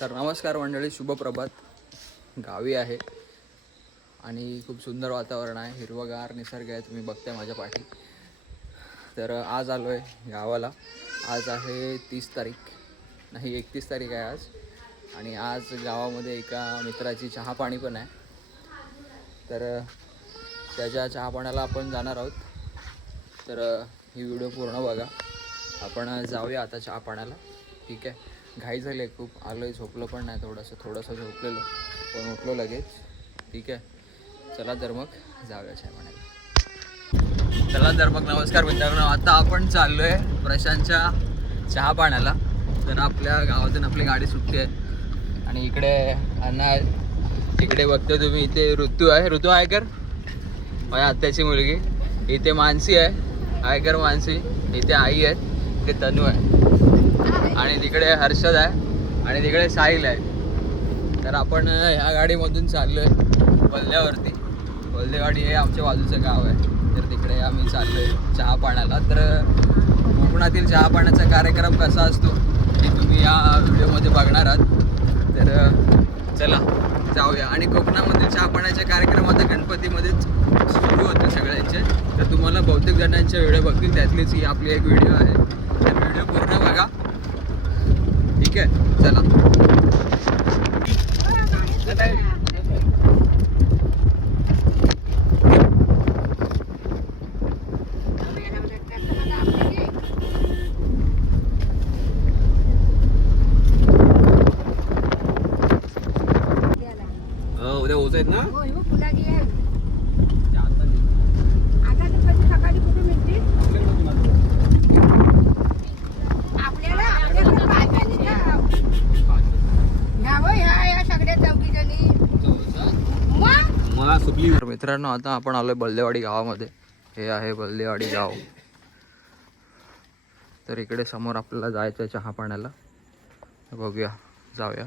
तर नमस्कार मंडळी शुभप्रभात. गावी आहे आणि खूप सुंदर वातावरण आहे. हिरवगार निसर्ग आहे तुम्ही बघताय माझ्या पाठी. तर आज आलो आहे गावाला. आज आहे तीस तारीख. नाही एकतीस तारीख आहे आज. आणि आज गावामध्ये एका मित्राची चहापाणी पण आहे. तर त्याच्या चहापाण्याला आपण जाणार आहोत. तर ही व्हिडिओ पूर्ण बघा. आपण जाऊया आता चहापाण्याला. ठीक आहे? घाई झाली आहे खूप. आलो आहे झोपलं पण नाही थोडंसं. थोडंसं झोपलेलो पण उठलो लगेच. ठीक आहे. चला तर मग जाऊया चहा म्हणायला. चला तर मग नमस्कार मित्रांनो. आता आपण चाललो आहे प्रशांतच्या चहा पाण्याला. तर आपल्या गावातून आपली गाडी सुटते आहे. आणि इकडे अण्णा इकडे बघतो तुम्ही. इथे ऋतू आहे. ऋतू आयकर माझ्या आत्याची मुलगी. इथे मानसी आहे. आयकर मानसी. इथे आई आहे. इथे तनू आहे. आणि तिकडे हर्षद आहे आणि तिकडे साहिल आहे. तर आपण ह्या गाडीमधून चाललो आहे वल्ल्यावरती वल्लेवाडी हे आमच्या बाजूचं गाव आहे. तर तिकडे आम्ही चाललो आहे चहा पाण्याला. तर कोकणातील चहा पाण्याचा कार्यक्रम कसा असतो हे तुम्ही या व्हिडिओमध्ये बघणार आहात. तर चला जाऊया. आणि कोकणामधील चहा पाण्याचे कार्यक्रम आता गणपतीमध्येच सुरू होते सगळ्यांचे. तर तुम्हाला बहुतेक जणांचे व्हिडिओ बघतील त्यातलीच ही आपली एक व्हिडिओ आहे. तर व्हिडिओ पूर्ण बघा. ठीक आहे चला उद्या ओच आहेत ना मला सुकली तर मित्रांनो आता आपण आलोय बल्देवाडी गावामध्ये. हे आहे बल्देवाडी गाव. तर इकडे समोर आपल्याला जायचं आहे चहा पाण्याला. बघूया जाऊया.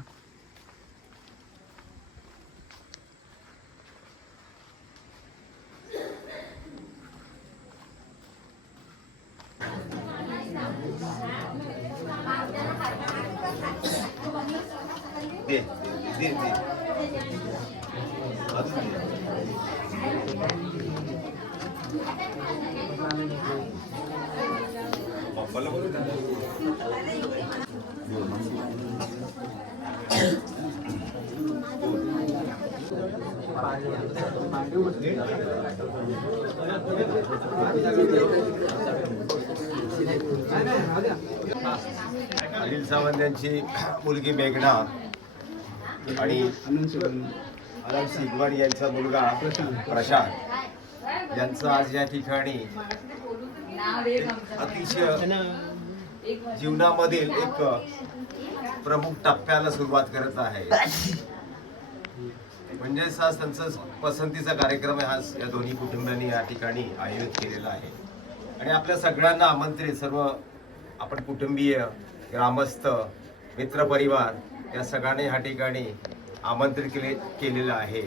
दे दे दे. पप्पाला बोलू ना. अनिल सावंत यांची मुलगी मेघना आणि अनंत सिगवाडी यांचा मुलगा प्रशांत यांचं आज या ठिकाणी अतिशय जीवनामधील एक प्रमुख टप्प्याला सुरुवात करत आहे. म्हणजेच हा त्यांचा पसंतीचा कार्यक्रम आहे. हा या दोन्ही कुटुंबांनी या ठिकाणी आयोजित केलेला आहे. आणि आपल्या सगळ्यांना आमंत्रित सर्व आपण कुटुंबीय ग्रामस्थ मित्रपरिवार या सगळ्यांनी ह्या ठिकाणी आमंत्रित केले केलेलं आहे.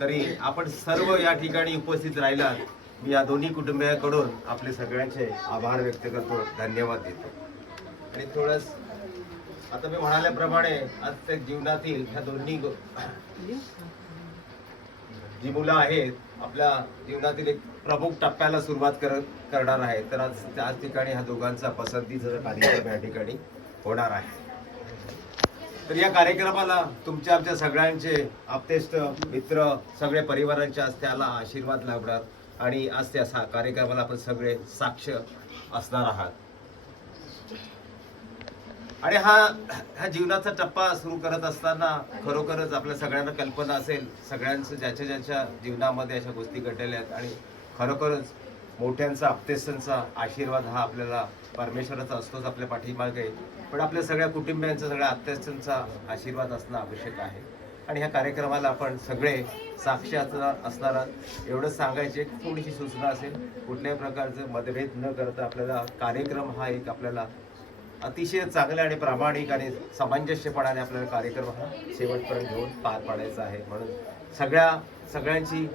तरी आपण सर्व या ठिकाणी उपस्थित राहिलात. मी या दोन्ही कुटुंबियाकडून आपले सगळ्यांचे आभार व्यक्त करतो. धन्यवाद देतो. आणि थोडंस आता मी म्हणाल्याप्रमाणे आज त्या जीवनातील ह्या दोन्ही जी मुलं आहेत आपल्या जीवनातील एक प्रमुख टप्प्याला सुरुवात कर करणार आहे. तर आज त्याच ठिकाणी ह्या दोघांचा पसंतीचा कार्यक्रम या ठिकाणी होणार आहे. तर या कार्यक्रमाला तुमच्या आमच्या सगळ्यांचे आपतेष्ट मित्र सगळे परिवारांच्या आज त्याला आशीर्वाद लाभणार आणि आज त्या सा- कार्यक्रमाला आपण सगळे साक्ष असणार आहात. आणि हा हा जीवनाचा टप्पा सुरू करत असताना खरोखरच आपल्या सगळ्यांना कल्पना असेल सगळ्यांचं ज्याच्या ज्याच्या जीवनामध्ये अशा गोष्टी घडलेल्या आहेत आणि खरोखरच मोठ्यांचा आपतेसांचा आशीर्वाद हा आपल्याला परमेश्वराचा असतोच आपल्या पाठीमागे. पण आपल्या सगळ्या कुटुंबियांचा सगळ्या आत्यासांचा आशीर्वाद असणं आवश्यक आहे. आणि ह्या कार्यक्रमाला आपण सगळे साक्षी असणार असणार एवढंच सांगायचे एक थोडीशी सूचना असेल कुठल्याही प्रकारचं मतभेद न करता आपल्याला कार्यक्रम हा एक आपल्याला अतिशय चांगल्या आणि प्रामाणिक आणि सामंजस्यपणाने आपल्याला कार्यक्रम हा शेवटपर्यंत घेऊन पार पाडायचा आहे म्हणून सगळ्या सगळ्यांची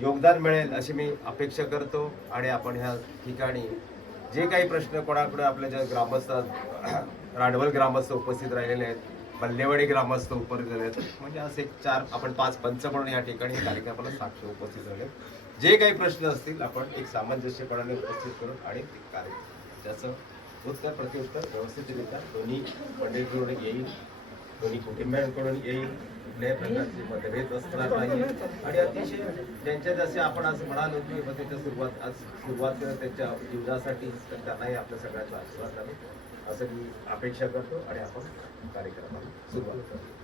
योगदान मिळेल अशी मी अपेक्षा करतो आणि आपण ह्या ठिकाणी जे काही प्रश्न कोणाकडे आपल्या ज्या ग्रामस्थ रांडवल ग्रामस्थ उपस्थित राहिलेले आहेत बल्लेवाडी ग्रामस्थ उपस्थित झाले आहेत. म्हणजे असे एक चार आपण पाच पंच म्हणून या ठिकाणी कार्यक्रमाला साक्ष उपस्थित झाले आहेत. जे काही प्रश्न असतील आपण एक सामंजस्यपणाने उपस्थित करून आणि कार्य त्याचं उत्तर प्रत्युत्तर व्यवस्थितरित्या दोन्ही पंडितकडून येईल दोन्ही कुटुंबियांकडून येईल. कुठल्याही प्रकारचे मतभेद असणार नाही आणि अतिशय त्यांच्या जसे आपण आज म्हणालो की मग त्याच्या सुरुवात आज सुरुवात त्यांच्या जीवनासाठी तर त्यांनाही आपल्या सगळ्यांचा आशीर्वाद आले असं मी अपेक्षा करतो आणि आपण कार्यक्रमाला सुरुवात करतो.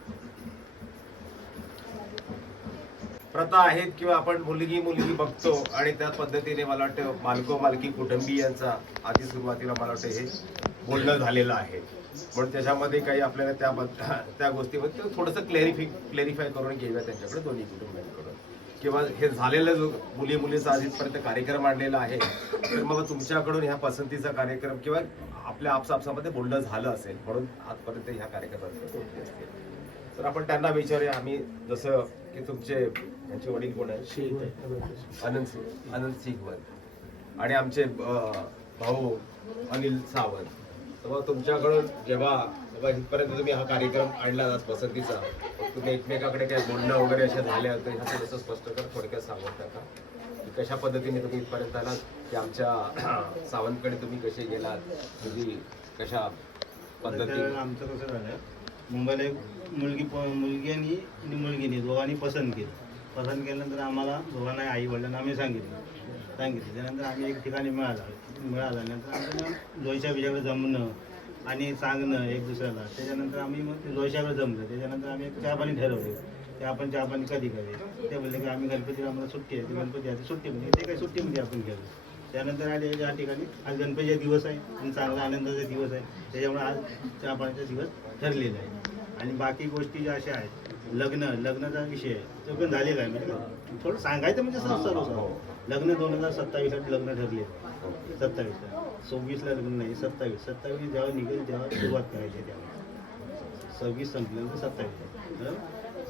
प्रथा आहेत किंवा आपण मुलगी मुलगी बघतो आणि त्या पद्धतीने मला वाटतं मालको मालकी कुटुंबीयांचा आधी सुरुवातीला मला वाटतं हे बोलणं झालेलं आहे. पण त्याच्यामध्ये काही आपल्याला त्या त्या गोष्टीमध्ये थोडंसं क्लॅरिफि क्लॅरिफाय करून घेऊया त्यांच्याकडे दोन्ही कुटुंबियांकडून. किंवा हे झालेलं जो मुली मुलीचा आधीपर्यंत कार्यक्रम आणलेला आहे तर मग तुमच्याकडून ह्या पसंतीचा कार्यक्रम किंवा आपल्या आपसापसामध्ये बोलणं झालं असेल म्हणून आजपर्यंत ह्या कार्यक्रमात असतील तर आपण त्यांना विचारूया. आम्ही जसं की तुमचे यांचे वडील कोण आहेत? अनंत सिंग अनंत सिंग आणि आमचे भाऊ अनिल सावंत. मग तुमच्याकडून जेव्हा जेव्हा इथपर्यंत तुम्ही हा कार्यक्रम आणला आज पसंतीचा तुम्ही एकमेकाकडे काही बोलणं वगैरे अशा झाल्या तर ह्या थोडंसं स्पष्ट कर थोडक्यात टाका. की कशा पद्धतीने तुम्ही इथपर्यंत आलात? की आमच्या सावंतकडे तुम्ही कसे गेलात? तुम्ही कशा पद्धतीने आमचं कसं झालं मुंबईला एक मुलगी प- मुलगी आणि आणि मुलगीने दोघांनी पसंत केली. पसंत केल्यानंतर आम्हाला दोघांना आई वडिलांना आम्ही सांगितलं. सांगितलं. त्यानंतर आम्ही एक ठिकाणी मिळाला मिळाल्यानंतर आम्ही लोहीच्या बिजाकडे जमणं आणि सांगणं एक दुसऱ्याला. त्याच्यानंतर आम्ही मग ते जमलं. त्याच्यानंतर आम्ही एक चहापाणी ठरवले. ते आपण चहापाणी कधी करायचं? ते बोलले की आम्ही गणपतीला आम्हाला सुट्टी आहे. ते गणपती आहे सुट्टीमध्ये म्हणजे ते काही सुट्टीमध्ये आपण केलं त्यानंतर आले या ठिकाणी. आज गणपतीचा दिवस आहे आणि चांगला आनंदाचा दिवस आहे. त्याच्यामुळे आज चहापाण्याचा दिवस ठरलेला आहे. आणि बाकी गोष्टी ज्या अशा आहेत लग्न लग्नाचा विषय आहे तो पण झालेला आहे म्हणजे थोडं सांगायचं म्हणजे सर्व. लग्न दोन हजार सत्तावीसात लग्न ठरले सत्तावीसला सव्वीसला लग्न नाही सत्तावीस. सत्तावीस जेव्हा निघेल तेव्हा सुरुवात करायची आहे तेव्हा सव्वीस संपल्यानंतर सत्तावीस तर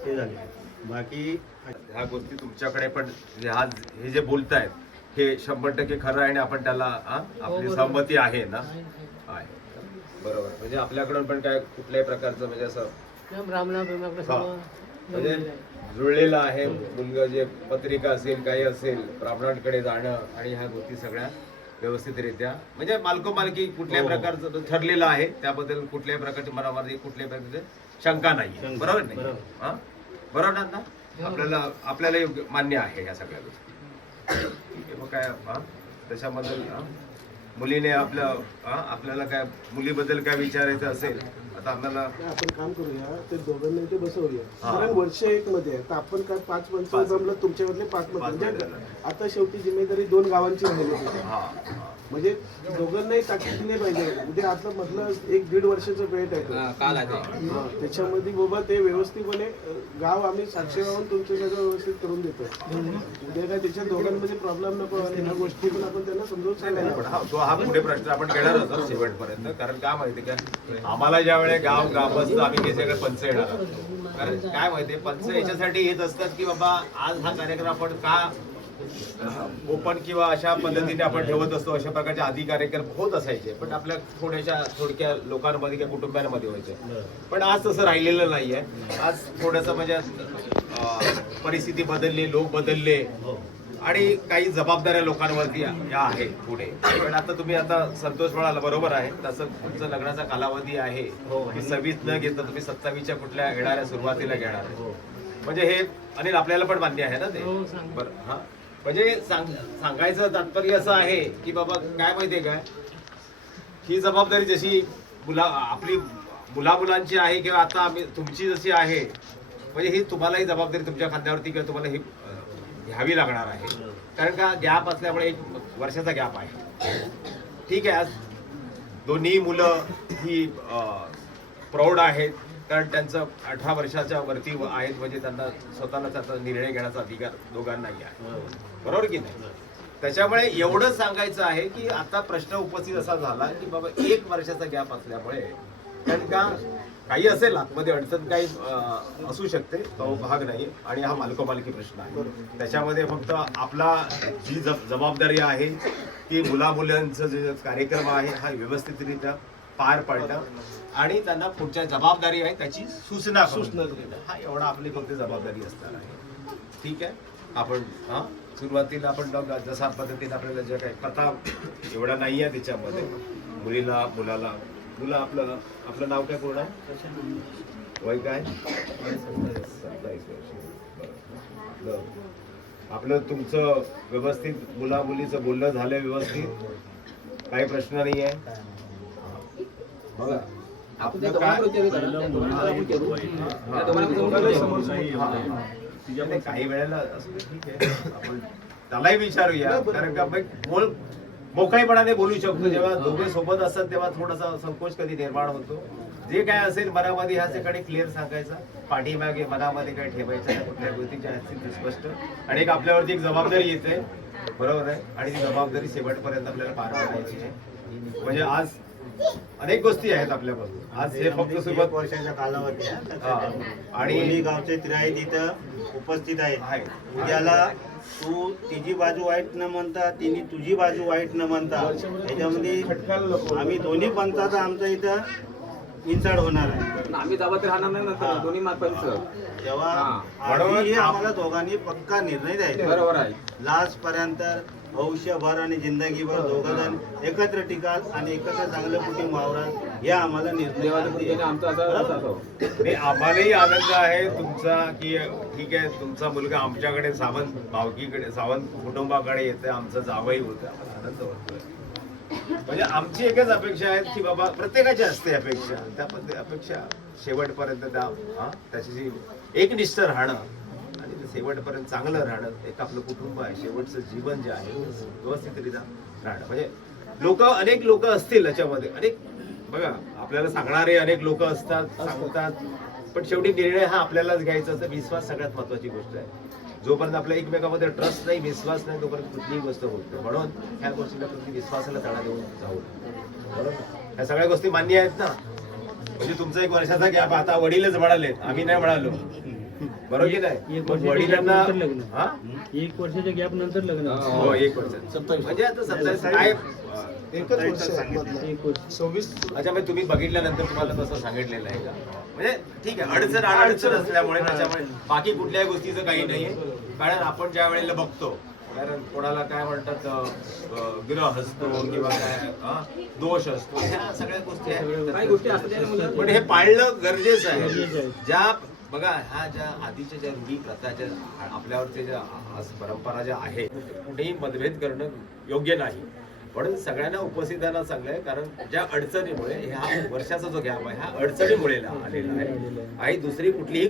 ते झाले बाकी ह्या गोष्टी तुमच्याकडे पण जे हा हे जे बोलतायत हे शंभर टक्के खरं आहे आणि आपण त्याला हा, आपली सहमती आहे ना? बरोबर म्हणजे आपल्याकडून पण काय कुठल्याही प्रकारचं म्हणजे असं हा. म्हणजे जुळलेलं आहे मुलगा जे पत्रिका असेल काही असेल ब्राह्मणांकडे जाणं आणि ह्या गोष्टी सगळ्या व्यवस्थितरित्या म्हणजे मालको मालकी कुठल्याही हो, हो. प्रकारचं ठरलेलं आहे त्याबद्दल कुठल्याही प्रकारची मनामध्ये कुठल्याही प्रकारची शंका नाही बरोबर नाही बरोबर. हा? बरोबर ना आपल्याला आपल्याला योग्य- मान्य आहे या सगळ्या गोष्टी ठीक आहे मग काय हा? त्याच्याबद्दल हा? मुलीने आपल्या हा? आपल्याला काय मुलीबद्दल काय विचारायचं असेल आता आपल्याला आपण काम करूया ते दोघांना इथे बसवूया. कारण वर्ष एक मध्ये आहे तर आपण काय पाच. पंच जमलं तुमच्यामधले पाच मतं. आता शेवटी जिम्मेदारी दोन गावांची राहिली होती. म्हणजे दोघांनाही ताकीद दिली पाहिजे. उद्या आता मधलं एक दीड वर्षाचं वेट आहे काल त्याच्यामध्ये बाबा ते व्यवस्थितपणे गाव आम्ही साक्षी राहून तुमचं सगळं व्यवस्थित करून देतो. उद्या काय त्याच्या दोघांमध्ये प्रॉब्लेम नको आणि ह्या गोष्टी पण आपण त्यांना समजून नाही, नाही, पण सांगायला हा तो हा पुढे प्रश्न आपण घेणार आहोत शेवटपर्यंत. कारण काय माहिती का? आम्हाला ज्या वेळेला गाव ग्रामस्थ आम्ही हे सगळे पंच येणार. कारण काय माहिती पंच याच्यासाठी येत असतात की बाबा आज हा कार्यक्रम आपण का ओपन किंवा अशा पद्धतीने आपण ठेवत असतो अशा प्रकारचे आधी कार्यक्रम होत असायचे पण आपल्या थोड्याशा थोडक्या लोकांमध्ये किंवा कुटुंबांमध्ये व्हायचे. पण आज तसं राहिलेलं नाहीये. आज थोडस म्हणजे परिस्थिती बदलली लोक बदलले. हो आणि काही जबाबदाऱ्या लोकांवरती या आहेत पुढे. पण आता तुम्ही आता संतोष म्हणाला बरोबर आहे. तसं तुमचं लग्नाचा कालावधी आहे. हो. सव्वीस न घेता तुम्ही सत्तावीसच्या कुठल्या येणाऱ्या सुरुवातीला घेणार हो. म्हणजे हे अनिल आपल्याला पण मान्य आहे ना ते? बरं हा. म्हणजे सांग सांगायचं तात्पर्य असं आहे की बाबा काय माहितीये काय? ही जबाबदारी जशी मुला आपली मुला मुलांची आहे किंवा आता आम्ही तुमची जशी आहे म्हणजे ही तुम्हालाही जबाबदारी तुमच्या खांद्यावरती किंवा तुम्हाला ही घ्यावी लागणार आहे. कारण का गॅप असल्यामुळे एक वर्षाचा गॅप आहे. ठीक आहे आज दोन्ही मुलं ही प्रौढ आहेत. कारण त्यांचं अठरा वर्षाच्या वरती आहेत म्हणजे त्यांना स्वतःलाच आता निर्णय घेण्याचा अधिकार दोघांनाही आहे. बरोबर की नाही? त्याच्यामुळे एवढंच सांगायचं आहे की आता प्रश्न उपस्थित असा झाला की बाबा एक वर्षाचा गॅप असल्यामुळे कारण का काही असेल आतमध्ये अडचण काही असू शकते तो भाग नाही आणि हा मालको मालकी प्रश्न आहे. त्याच्यामध्ये फक्त आपला जी जब- जबाबदारी आहे की मुला मुलांचं जे कार्यक्रम आहे हा व्यवस्थितरित्या पार पडलं. आणि त्यांना पुढच्या जबाबदारी आहे त्याची सूचना सूचना. हा एवढा आपली फक्त जबाबदारी असणार आहे. ठीक आहे? आपण हा? सुरुवातीला आपण जसा पद्धतीने आपल्याला जे काही कथा एवढा नाही आहे त्याच्यामध्ये मुलीला मुलाला. मुलं आपलं आपलं नाव काय पूर्ण? आहे वय काय? सत्तावीस वर्ष. आपलं तुमचं व्यवस्थित मुला मुलीचं बोलणं झालं व्यवस्थित? काही प्रश्न नाही आहे बघा. काही वेळेला असं ठीक आहे. आपण त्यालाही विचारूया कारण का बाई बोल मोकळेपणाने बोलू शकतो. जेव्हा दोघे सोबत असतात तेव्हा थोडासा संकोच कधी निर्माण होतो. जे काय असेल मनामध्ये ह्या ठिकाणी क्लिअर सांगायचं. पाठीमागे मनामध्ये काय ठेवायचं नाही कुठल्या गोष्टी ज्या असतील ते स्पष्ट. आणि एक आपल्यावरती एक जबाबदारी येते. बरोबर आहे? आणि ती जबाबदारी शेवटपर्यंत आपल्याला पार पाडायची आहे. म्हणजे आज अनेक गोष्टी आहेत आपल्यापासून. आज हे फक्त सुरुवात वर्षाचा कालावधी आहे लक्षात हा. ठेवा. आणि- दोन्ही गावचे त्र्याही तिथं उपस्थित आहेत. आहे उद्याला तू तिची बाजू वाईट न म्हणता तिने तुझी बाजू वाईट न म्हणता नको. आम्ही दोन्ही पंथाचा आमचा इथं इन्साड होणार आहे. आम्ही जबाबदारी राहणार नाही नंतर दोन्ही मार्गांच तेव्हा हा. आधी आम्हाला दोघांनी पक्का निर्णय द्यायचा. बरोबर आहे. लास्ट पर्यंत आयुष्यभर आणि जिंदगीभर दोघं जण एकत्र टिकाल आणि एकत्र चांगलं कुटुंब वावराल हे आम्हाला निर्णय. नाही आम्हालाही आनंद आहे तुमचा की ठीक आहे तुमचा मुलगा आमच्याकडे सावंत भावकीकडे सावंत कुटुंबाकडे येते आमचं जावई होतं आम्हाला आनंद होतोय म्हणजे आमची एकच अपेक्षा आहे की बाबा प्रत्येकाची असते अपेक्षा. त्या अपेक्षा शेवटपर्यंत त्या हा? त्याची एक निष्ठ राहणं. शेवटपर्यंत चांगलं राहणं एक आपलं कुटुंब आहे शेवटचं जीवन जे आहे व्यवस्थितरित्या राहणं. म्हणजे लोक अनेक लोक असतील याच्यामध्ये. अनेक बघा आपल्याला सांगणारे अनेक लोक असतात सांगतात पण शेवटी निर्णय हा आपल्यालाच घ्यायचा असतो. विश्वास सगळ्यात महत्वाची गोष्ट आहे. जोपर्यंत आपल्या एकमेकांमध्ये ट्रस्ट नाही विश्वास नाही तोपर्यंत कुठलीही गोष्ट होत नाही. म्हणून ह्या गोष्टीला प्रति विश्वासाला तडा देऊन जाऊ. बरोबर? ह्या सगळ्या गोष्टी मान्य आहेत ना? म्हणजे तुमचा एक वर्षाचा गॅप. आता वडीलच म्हणाले आम्ही नाही म्हणालो. बरोबर की नाही? एक मग वर्षाच्या वडिलांना नंतर लग्न. हा? एक वर्षाच्या गॅप नंतर लग्न. हो एक वर्ष म्हणजे आता सत्तावीस काय एकच वर्ष आहे मधलं. एक वर्ष. सव्वीस. अच्छा म्हणजे तुम्ही बघितल्यानंतर तुम्हाला तसं सांगितलेलं आहे का? म्हणजे ठीक आहे अडचण अडचण असल्यामुळे त्याच्यामुळे बाकी कुठल्याही गोष्टीचं काही नाहीये. कारण आपण ज्या वेळेला बघतो कारण कोणाला काय म्हणतात अं, अं, ग्रह असतो किंवा काय अं, दोष असतो ह्या सगळ्या गोष्टी काही गोष्टी आहेत असतात. पण हे पाळणं गरजेचं आहे. ज्या बघा ह्या ज्या आधीच्या ज्या रूढी प्रथा ज्या आपल्यावरचे ज्या परंपरा ज्या आहेत कुठेही मतभेद करणं योग्य नाही. म्हणून सगळ्यांना उपस्थितांना चांगलं आहे कारण ज्या अडचणीमुळे ह्या वर्षाचा जो गॅप आहे ह्या अडचणीमुळे आलेला आहे. आणि दुसरी कुठलीही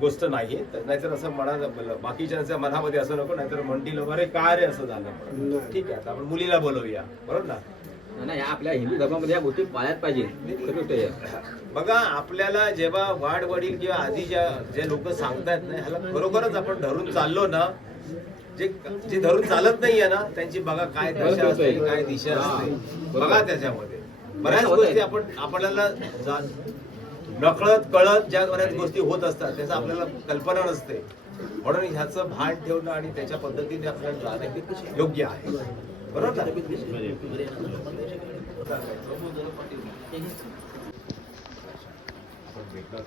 गोष्ट नाहीये. तर नाहीतर असं म्हणा बाकीच्या मनामध्ये असं नको नाहीतर म्हणतील अरे काय रे असं झालं? ठीक आहे आता आपण मुलीला बोलवूया. बरोबर ना? नाही आपल्या हिंदू धर्मामध्ये या गोष्टी पाळल्याच पाहिजे. बघा आपल्याला जेव्हा वाढ वडील किंवा आधी ज्या जे लोक सांगतायत ना ह्याला खरोखरच आपण धरून चाललो ना जे जे धरून चालत नाहीये ना त्यांची बघा काय दशा असते काय दिशा असते. बघा त्याच्यामध्ये. बऱ्याच गोष्टी आपण आपल्याला नकळत कळत ज्या बऱ्याच गोष्टी होत असतात त्याचा आपल्याला कल्पना नसते. म्हणून ह्याचं भान ठेवणं आणि त्याच्या पद्धतीने आपल्याला जाणं हे योग्य आहे. बरोबर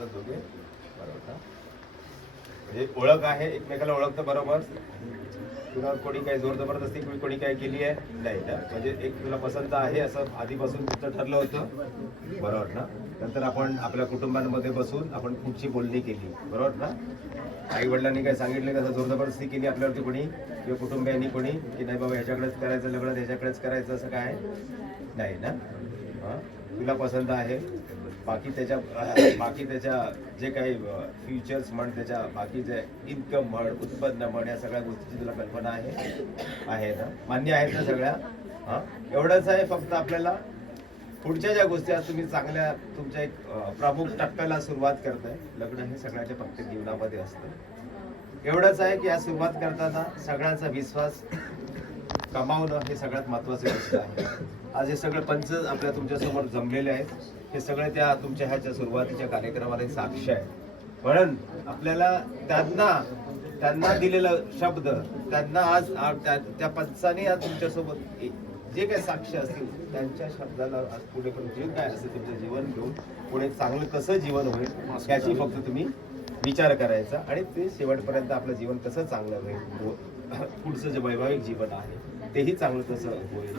दोघे बरोबर म्हणजे ओळख आहे एकमेकाला ओळखतं बरोबर. तुला कोणी काही जोर जबरदस्ती कोणी काय केली आहे? नाही ना. म्हणजे एक तुला पसंत आहे असं आधीपासून तुमचं ठरलं होतं? बरोबर ना? नंतर आपण आपल्या कुटुंबांमध्ये बसून आपण पुढची बोलणी केली. बरोबर ना? आई वडिलांनी काय सांगितलं कसं जोर जबरदस्ती केली आपल्यावरती कोणी? किंवा कुटुंबियांनी कोणी? की नाही बाबा ह्याच्याकडेच करायचं लग्न ह्याच्याकडेच करायचं असं काय? नाही ना? हा? तुला पसंत आहे? बाकी त्याच्या बाकी त्याच्या जे काही फ्युचर्स म्हण त्याच्या बाकीचे इन्कम म्हण उत्पन्न म्हण या सगळ्या गोष्टीची तुला कल्पना आहे? आहे ना? मान्य आहेत ना सगळ्या? हा? एवढंच आहे फक्त आपल्याला? पुढच्या ज्या गोष्टी आहेत तुम्ही चांगल्या तुमच्या एक प्रमुख टप्प्याला सुरुवात करताय. लग्न हे सगळ्याच्या फक्त जीवनामध्ये असतं. एवढंच आहे की या सुरुवात करताना सगळ्यांचा विश्वास कमावणं हे सगळ्यात महत्त्वाची गोष्ट आहे. आज हे सगळे पंच आपल्या तुमच्यासमोर जमलेले आहेत. हे सगळे त्या तुमच्या ह्याच्या सुरुवातीच्या कार्यक्रमाला साक्ष आहे. म्हणून आपल्याला त्यांना त्यांना दिलेला शब्द त्यांना आज त्या त्या पंचाने आज तुमच्यासोबत जे काही साक्ष असतील त्यांच्या शब्दाला आज पुढे पण जे काय असेल तुमचं जीवन घेऊन पुढे चांगलं कसं जीवन होईल याची फक्त तुम्ही विचार करायचा आणि ते शेवटपर्यंत आपलं जीवन कसं चांगलं होईल हो- पुढचं जे वैवाहिक जीवन आहे तेही चांगलं कसं होईल.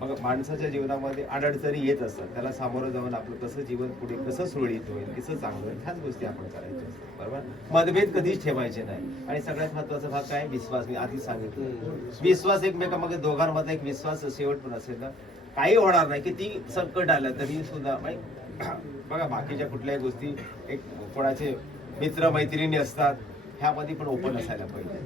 मग माणसाच्या जीवनामध्ये अडचणी येत असतात त्याला सामोरं जाऊन आपलं कसं जीवन पुढे कसं सुरळीत होईल कसं चांगलं होईल ह्याच गोष्टी आपण करायच्या असतात. बरोबर? मतभेद कधीच ठेवायचे नाही. आणि सगळ्यात महत्त्वाचा भाग काय? विश्वास. मी आधीच सांगितलं. विश्वास एकमेकांमध्ये दोघांमध्ये एक विश्वास शेवट पण असेल ना काही होणार नाही. की ती संकट आलं तरी सुद्धा म्हणजे बघा बाकीच्या कुठल्याही गोष्टी एक कोणाचे मित्र मैत्रिणी असतात ह्यामध्ये पण ओपन असायला पाहिजे.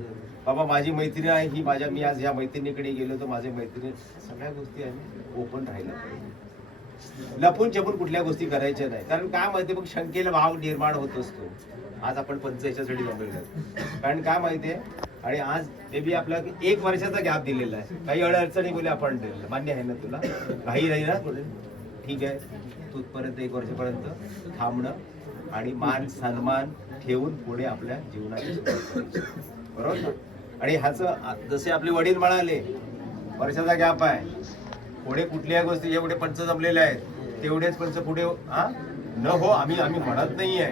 बाबा माझी मैत्रीण आहे ही माझ्या मी आज या मैत्रिणीकडे गेलो तर माझी मैत्रिणी सगळ्या गोष्टी आहे ओपन राहिल्या पाहिजे. लपून छपून कुठल्या गोष्टी करायच्या नाही. कारण काय माहिती मग शंकेला भाव निर्माण होत असतो. आज आपण पंच याच्यासाठी जमलेलो कारण काय माहितीये आणि आज मे बी आपला एक वर्षाचा गॅप दिलेला आहे. काही अडचणी बोले आपण दिलेलं मान्य आहे ना तुला? काही नाही ना ठीक आहे. तूथपर्यंत एक वर्षापर्यंत थांबणं आणि मान सन्मान ठेवून पुढे आपल्या जीवनाची सुरुवात करायची. बरोबर? ना आणि ह्याच जसे आपले वडील म्हणाले वर्षाचा गॅप आहे. पुढे कुठल्याही गोष्टी जेवढे पंच जमलेले आहेत तेवढेच पंच पुढे हा न हो आम्ही आम्ही म्हणत नाहीये.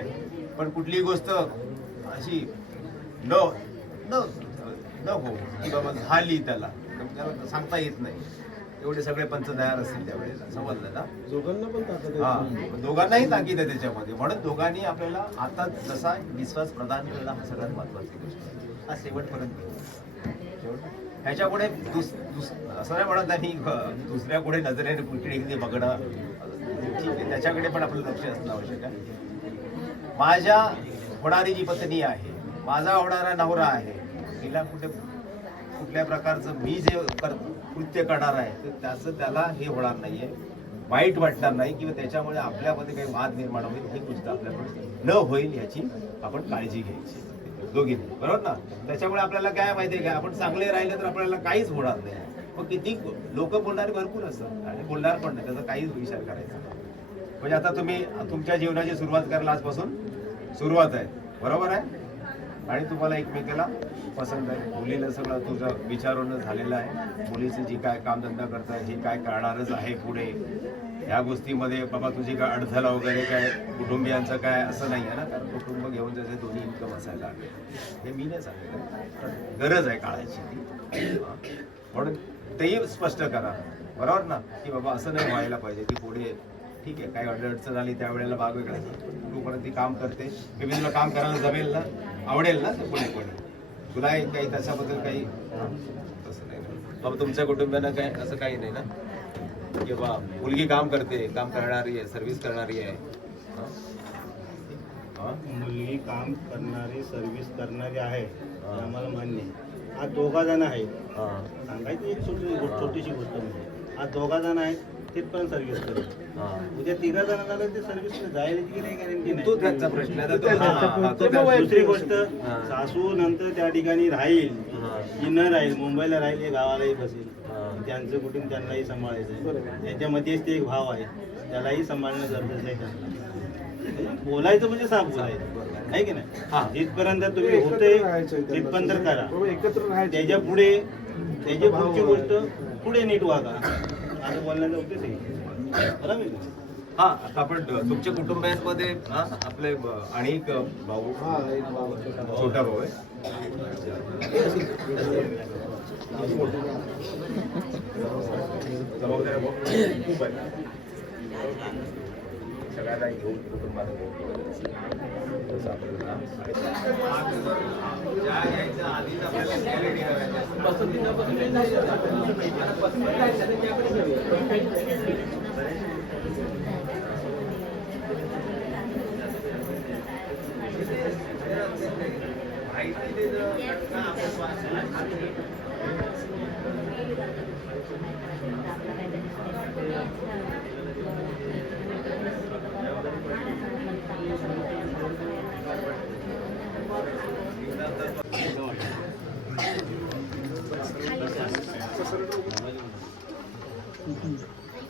पण कुठलीही गोष्ट अशी न न न हो बाबा झाली त्याला. त्याला सांगता येत नाही. एवढे सगळे पंच तयार असतील त्यावेळेला समजलं ना? दोघांना पण आहे. हा दोघांनाही ताकीद आहे त्याच्यामध्ये. म्हणून दोघांनी आपल्याला आता जसा विश्वास प्रदान केला हा सगळ्यात महत्वाची गोष्ट आहे. हा शेवटपर्यंत. ह्याच्या पुढे दुस- दुस- असं नाही म्हणत नाही दुसऱ्या पुढे नजरेने कुठे बघणं. ठीक आहे त्याच्याकडे पण आपलं लक्ष असणं आवश्यक आहे. माझ्या होणारी जी पत्नी आहे माझा होणारा नवरा आहे तिला कुठे कुठल्या प्रकारचं मी जे कर कृत्य करणार आहे तर त्याचं त्याला हे होणार नाही आहे वाईट वाटणार नाही किंवा त्याच्यामुळे आपल्यामध्ये काही वाद निर्माण होईल हे गोष्ट आपल्याकडे न होईल याची आपण काळजी घ्यायची. दोघी. बरोबर ना? त्याच्यामुळे आपल्याला काय माहितीये का? आपण चांगले राहिले तर आपल्याला काहीच होणार नाही. मग किती लोक बोलणारे भरपूर असतात आणि बोलणार पण नाही त्याचा काहीच विचार करायचा म्हणजे आता तुम्ही तुमच्या जीवनाची सुरुवात करायला आजपासून. सुरुवात आहे. बरोबर आहे? आणि तुम्हाला एकमेकाला पसंत आहे. मुलीला सगळं तुझं विचारून झालेलं आहे. मुलीचं जी काय कामधंदा करताय हे काय करणारच आहे पुढे. ह्या गोष्टीमध्ये बाबा तुझी काय अडथळा वगैरे काय कुटुंबियांचं काय असं नाही आहे ना? कारण कुटुंब घेऊन जसे दोन्ही इन्कम असायला हवे हे मी नाही सांगितलं गरज आहे काळाची ती. म्हणून तेही स्पष्ट करा. बरोबर ना? की बाबा असं नाही व्हायला पाहिजे. की पुढे ठीक आहे काही अडचण आली त्यावेळेला भाग वेगळा पण ती काम करते. मी तुला काम करायला जमेल ना? आवडेल ना ते पुढे पुढे? तुला काही त्याच्याबद्दल काही तसं नाही. बाबा तुमच्या कुटुंबियांना काय असं काही नाही ना? की बा मुलगी काम करते काम करणारी आहे सर्व्हिस करणारी आहे? मुलगी काम करणारी सर्व्हिस करणारी आहे हे आम्हाला मान्य आहे आज दोघा जण आहेत हा. सांगायची एक छोटी गोष्ट छोटीशी गोष्ट म्हणजे आज दोघा जण आहेत ते पण सर्व्हिस करत हा. उद्या तिघा जण झालं ते सर्व्हिस जायला की नाही गॅरंटी तो नाही त्यांचा प्रश्न आहे तो- दुसरी गोष्ट. सासू नंतर त्या ठिकाणी राहील हा. की न राहील मुंबईला राहील गावालाही बसेल. त्यांचं कुटुंब त्यांनाही सांभाळायचं आहे. त्यांच्यामध्येच ते एक भाव आहे. त्यालाही सांभाळणं गरजेचं आहे त्यांना. बोलायचं म्हणजे साफ बोलायचं. आहे की हा. नाही जिथपर्यंत तुम्ही होते. तिथपर्यंत करा. बाबा एकत्र त्याच्या पुढे त्याच्या पुढची गोष्ट पुढे नीट वागा. असं बोलण्याचा उद्देश आहे. बरोबर? हा आता आपण तुमच्या कुटुंबियांमध्ये हा, आपले आणि एक भाऊ. हा छोटा भाऊ आहे. जबाबदाऱ्या भाऊ खूप आहे सगळ्यांना घेऊन कुटुंबाला घेऊन तसं आपल्याला ज्या यायच्या आधीच आपल्याला clarity करायची असते. माहिती देणं का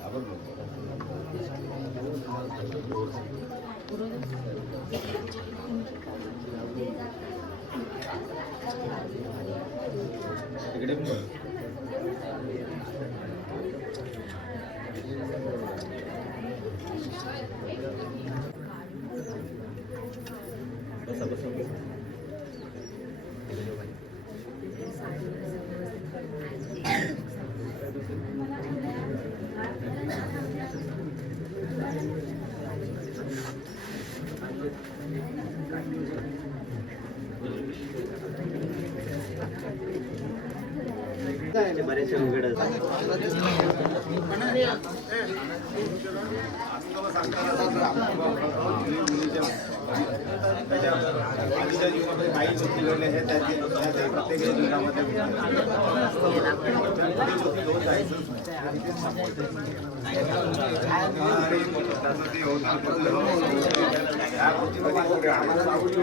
आपण इकडे पण बघ. आधीच्या जीवनामध्ये काही गोष्टी घडल्या आहेत त्या त्या- जीवनामध्ये बाबू आहेत. त्याचं ते होतं. त्या गोष्टीमध्ये आम्हाला आवडली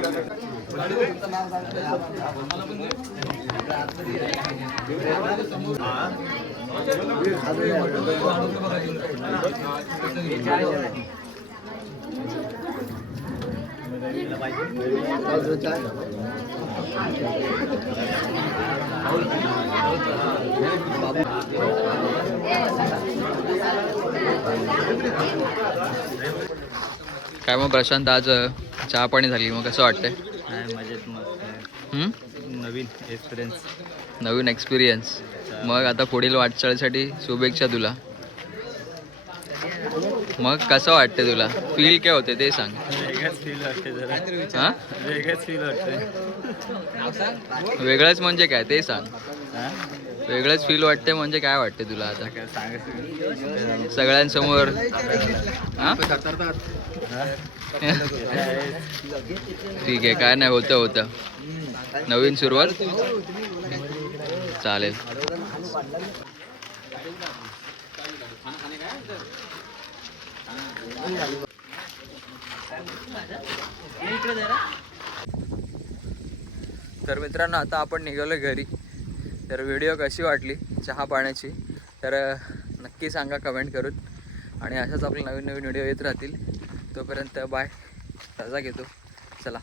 काय मग प्रशांत आज चहा पाणी झाली मग कसं वाटतंय? मजेत? नवीन एक्सपिरियन्स नवीन एक्सपिरियन्स मग आता पुढील वाटचालीसाठी शुभेच्छा तुला. मग कसं वाटतं तुला? फील काय होते ते सांग. वेगळंच म्हणजे काय ते सांग? वेगळंच फील वाटते म्हणजे काय वाटते तुला आता? सगळ्यांसमोर. ठीक आहे काय नाही होतं होतं. नवीन सुरुवात? चालेल. तर मित्रांनो आता आपण निघालो घरी. तर व्हिडिओ कशी वाटली चहा पाण्याची? तर नक्की सांगा कमेंट करून. आणि अशाच आपले नवीन नवीन व्हिडिओ येत राहतील. तोपर्यंत बाय रजा घेतो. चला.